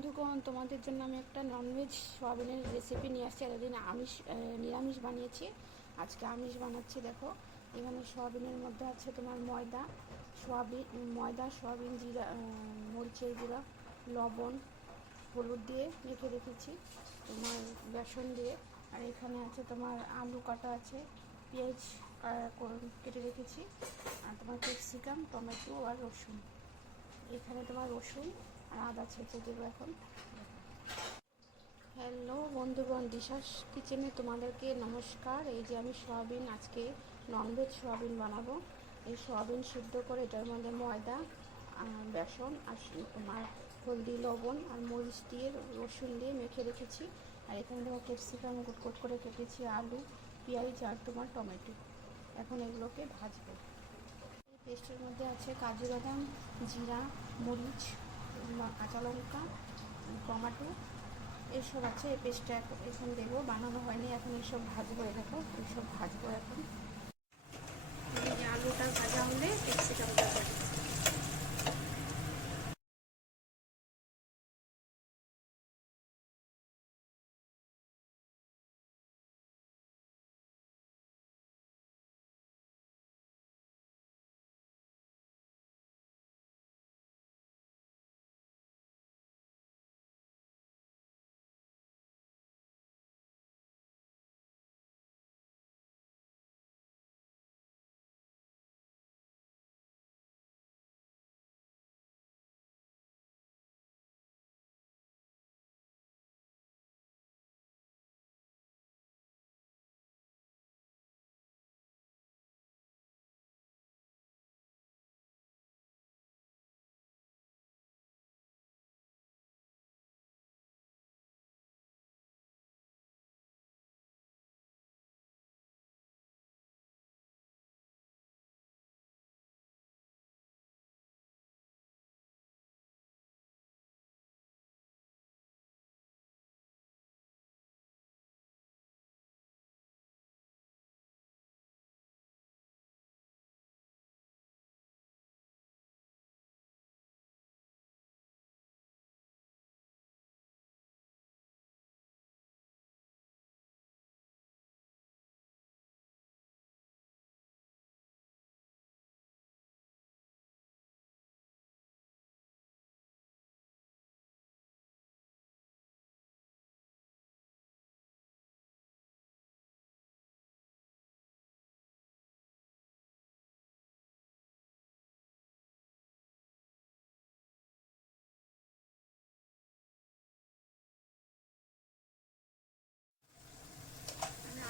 বন্ধুগণ, তোমাদের জন্য আমি একটা ননভেজ সোয়াবিনের রেসিপি নিয়ে আসছি। এতদিন নিরামিষ বানিয়েছি, আজকে আমিষ বানাচ্ছি। দেখো, এখানে সোয়াবিনের মধ্যে আছে তোমার সোয়াবিন, জিরা, মরিচের গুঁড়া, লবণ, হলুদ দিয়ে মেখে রেখেছি, তোমার বেসন দিয়ে। আর এখানে আছে তোমার আলু কাটা আছে, পেঁয়াজ কেটে রেখেছি, আর তোমার ক্যাপসিকাম, টমেটো আর রসুন। এখানে তোমার রসুন আর আদা ছেঁচে দেবো এখন। হ্যালো বন্ধুগণ, দিশাস কিচেনে তোমাদেরকে নমস্কার। এই যে আমি আজকে ননভেজ সোয়াবিন বানাবো। এই সোয়াবিন সিদ্ধ করে এটার মধ্যে ময়দা, বেসন আর তোমার হলদি, লবণ আর মরিচ দিয়ে, রসুন দিয়ে মেখে রেখেছি। আর এখানে তোমার ক্যাপসিকাম কুট করে কেটেছি, আলু, পেঁয়াজ আর তোমার টমেটো। এখন এগুলোকে ভাজবো। এই পেস্টের মধ্যে আছে কাজু বাদাম, জিরা, মরিচ, কাঁচা লঙ্কা, টমেটো, এসব আছে। এই পেস্টটা এখন দেবো, বানানো হয়নি, এখন এইসব ভাজবো। দেখো, এইসব ভাজবো এখন। এই যে আলুটা ভাজা হলে ক্যাপসিকামটা ভাজবো।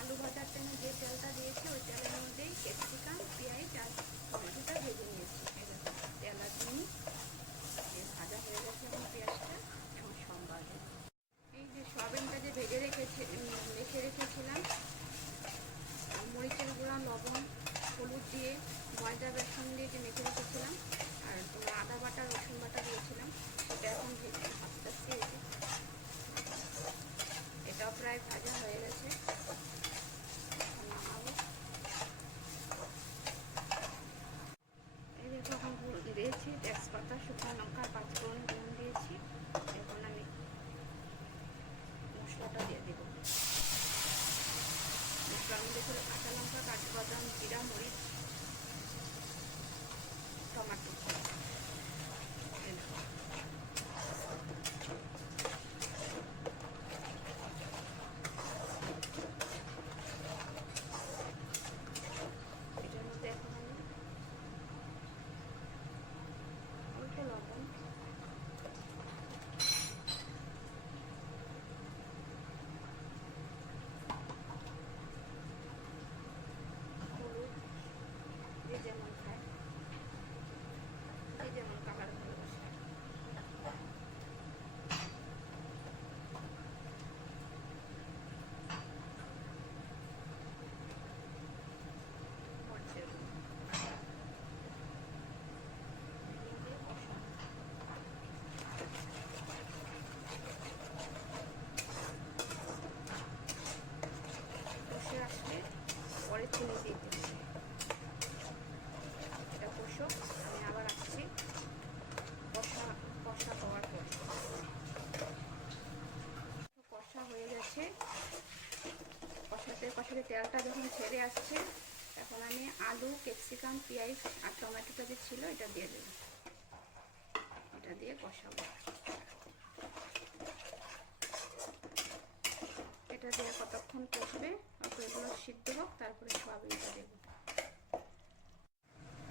আলু ভাজার জন্য যে তেলটা দিয়েছি, ওই তেলের মধ্যেই ক্যাপসিকাম, পেঁয়াজ আর টমেটোটা ভেজে নিয়েছি। তেল আর চিনি ভাজা হয়ে গেছে। এখন পেঁয়াজটা এখন সম্বাদ। এই যে সয়াবিনটা যে ভেজে রেখেছিলাম, মরিচের গুঁড়া, লবণ, হলুদ দিয়ে, ময়দা, বেসন দিয়ে যে মেখে রেখেছিলাম, আর তোমার আদা বাটা, রসুন বাটা দিয়েছিলাম, সেটা এখন আস্তে আস্তে এটাও প্রায় ভাজা হয়ে গেছে। এখন দিয়েছি তেজপাতা, শুকনো লঙ্কা, পাঁচফোড়ন দিয়েছি। এখন আমি মশলাটা দিয়ে দেবো। মশলার মধ্যে করে কাঁচা লঙ্কা, কাজু বাদাম, জিরা, মরিচ, টমেটো। এটার মধ্যে এখন আমি অল্প লবণ, হলুদ, যে যেমন খায়, যে যেমন কালার ভালোবাসে, মরিচের বসে আসলে পরে চিনি দিয়ে দিচ্ছি। এটা কষো, আমি আবার আসছি কষা হওয়ার পর। থেকে তেলটা যখন ছেড়ে আসছে, এখন আমি আলু, ক্যাপসিকাম, পেঁয়াজ আর টমেটোটা যে ছিল এটা দিয়ে দেব। এটা দিয়ে কষাবো। এটা দিয়ে কতক্ষণ কষবে, এগুলো সিদ্ধ হোক, তারপরে সয়াবিনটা দেবো।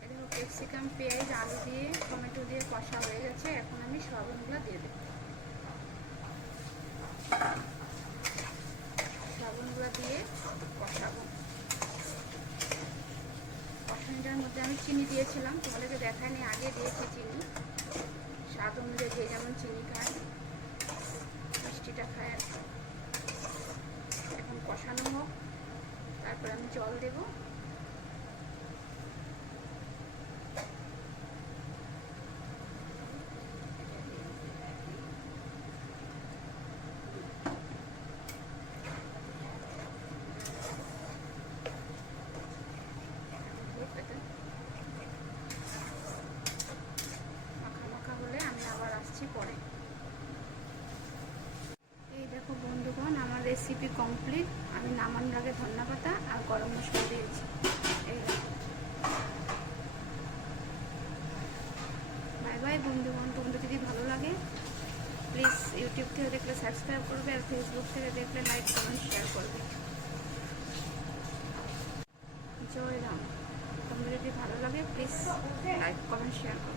এরকম ক্যাপসিকাম, পেঁয়াজ, আলু দিয়ে টমেটো দিয়ে কষা হয়ে গেছে। এখন আমি সয়াবিনগুলো দিয়ে দেবো। সয়াবিনগুলো দিয়ে কষাবো। কষানোটার মধ্যে আমি চিনি দিয়েছিলাম, তোমাদেরকে দেখায়নি, আগে দিয়েছি চিনি। স্বাদ অনুযায়ী যে যেমন চিনি খায়, মিষ্টিটা খায় আর কি। এখন কষানো হোক, তারপরে আমি জল দেবো। মাখা মাখা হলে আমি আবার আসছি পরে। এই দেখো বন্ধুগণ, আমার রেসিপি কমপ্লিট। আমি নামানোর আগে ধনেপাতা আর গরম মশলা দিয়েছি। এই দেখো। বাই বাই বন্ধুগণ। তোমাদের যদি ভালো লাগে প্লিজ ইউটিউব থেকে দেখলে সাবস্ক্রাইব করবে, আর ফেসবুক থেকে দেখলে লাইক, কমেন্ট, শেয়ার করবে। জয় রাম। তোমাদের যদি ভালো লাগে প্লিজ লাইক, কমেন্ট, শেয়ার করবে।